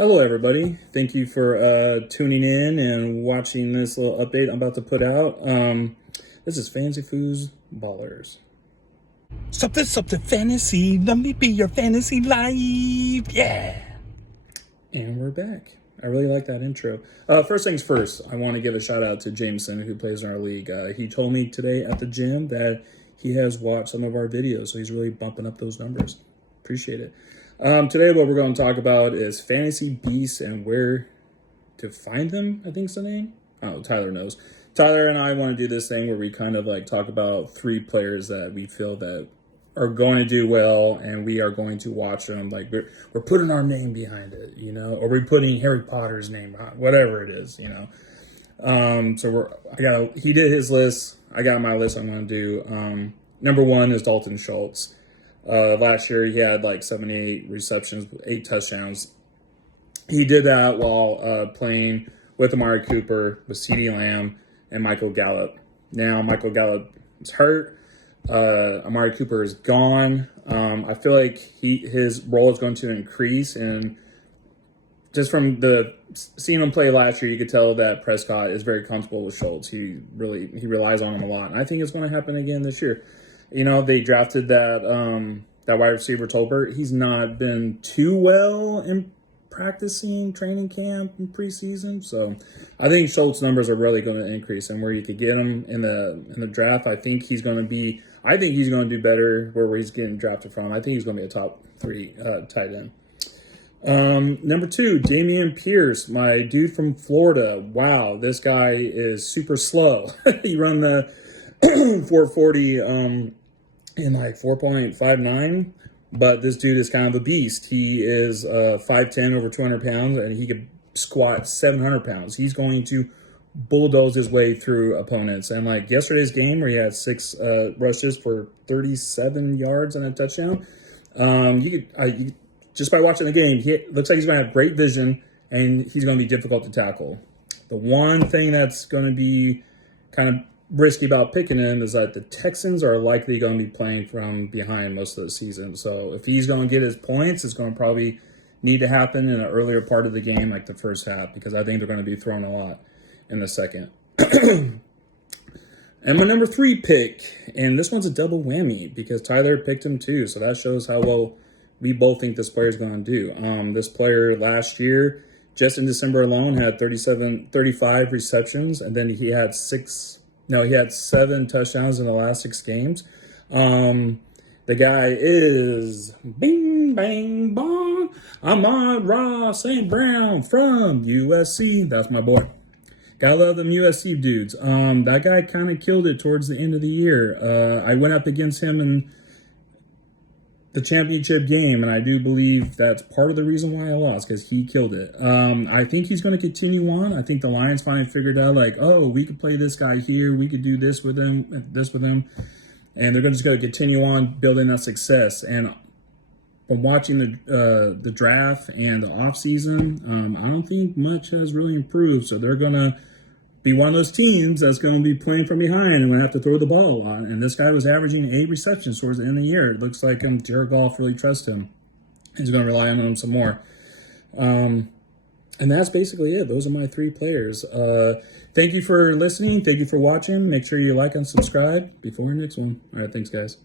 Hello, everybody. Thank you for tuning in and watching this little update I'm about to put out. This is Fantasy Foods Ballers. Something fantasy. Let me be your fantasy life. Yeah. And we're back. I really like that intro. First things first, I want to give a shout out to Jameson, who plays in our league. He told me today at the gym that he has watched some of our videos, so he's really bumping up those numbers. Appreciate it. Today, what we're going to talk about is fantasy beasts and where to find them, I think is the name. Oh, Tyler knows. Tyler and I want to do this thing where we kind of like talk about 3 players that we feel that are going to do well, and we are going to watch them. Like we're putting our name behind it, you know, or we're putting Harry Potter's name behind, whatever it is, you know. So he did his list. I got my list I'm going to do. Number 1 is Dalton Schultz. Last year he had like 78 receptions, 8 touchdowns. He did that while playing with Amari Cooper, with CeeDee Lamb, and Michael Gallup. Now Michael Gallup is hurt. Amari Cooper is gone. I feel like his role is going to increase, and just from seeing him play last year, you could tell that Prescott is very comfortable with Schultz. He relies on him a lot, and I think it's going to happen again this year. You know, they drafted that wide receiver Tolbert. He's not been too well in practicing, training camp, and preseason. So I think Schultz numbers are really going to increase, and where you could get him in the draft, I think he's going to do better where he's getting drafted from. I think he's going to be a top 3 tight end. Number 2, Dameon Pierce, my dude from Florida. Wow, this guy is super slow. He run the 440 in like 4.59, but this dude is kind of a beast. He is 5'10", over 200 pounds, and he could squat 700 pounds. He's going to bulldoze his way through opponents. And like yesterday's game where he had 6 rushes for 37 yards and a touchdown, just by watching the game, looks like he's going to have great vision, and he's going to be difficult to tackle. The one thing that's going to be kind of risky about picking him is that the Texans are likely going to be playing from behind most of the season. So if he's going to get his points, it's going to probably need to happen in an earlier part of the game, like the first half, because I think they're going to be throwing a lot in the second. And my number 3 pick, and this one's a double whammy because Tyler picked him too, so that shows how well we both think this player is going to do. This player last year, just in December alone, had 35 receptions, and then he had 7 touchdowns in the last 6 games. The guy is bing, bang, bong. Amon-Ra St. Brown from USC. That's my boy. Gotta love them USC dudes. That guy kind of killed it towards the end of the year. I went up against him in the championship game, and I do believe that's part of the reason why I lost, because he killed it. I think he's going to continue on. I think the Lions finally figured out, like, oh, we could play this guy here, we could do this with him, and they're just going to continue on building that success. And from watching the draft and the offseason, I don't think much has really improved, so they're going to be one of those teams that's going to be playing from behind and going to have to throw the ball a lot. And this guy was averaging 8 receptions towards the end of the year. It looks like Jared Goff really trusts him. He's going to rely on him some more. And that's basically it. Those are my 3 players. Thank you for listening. Thank you for watching. Make sure you like and subscribe before our next one. All right, thanks, guys.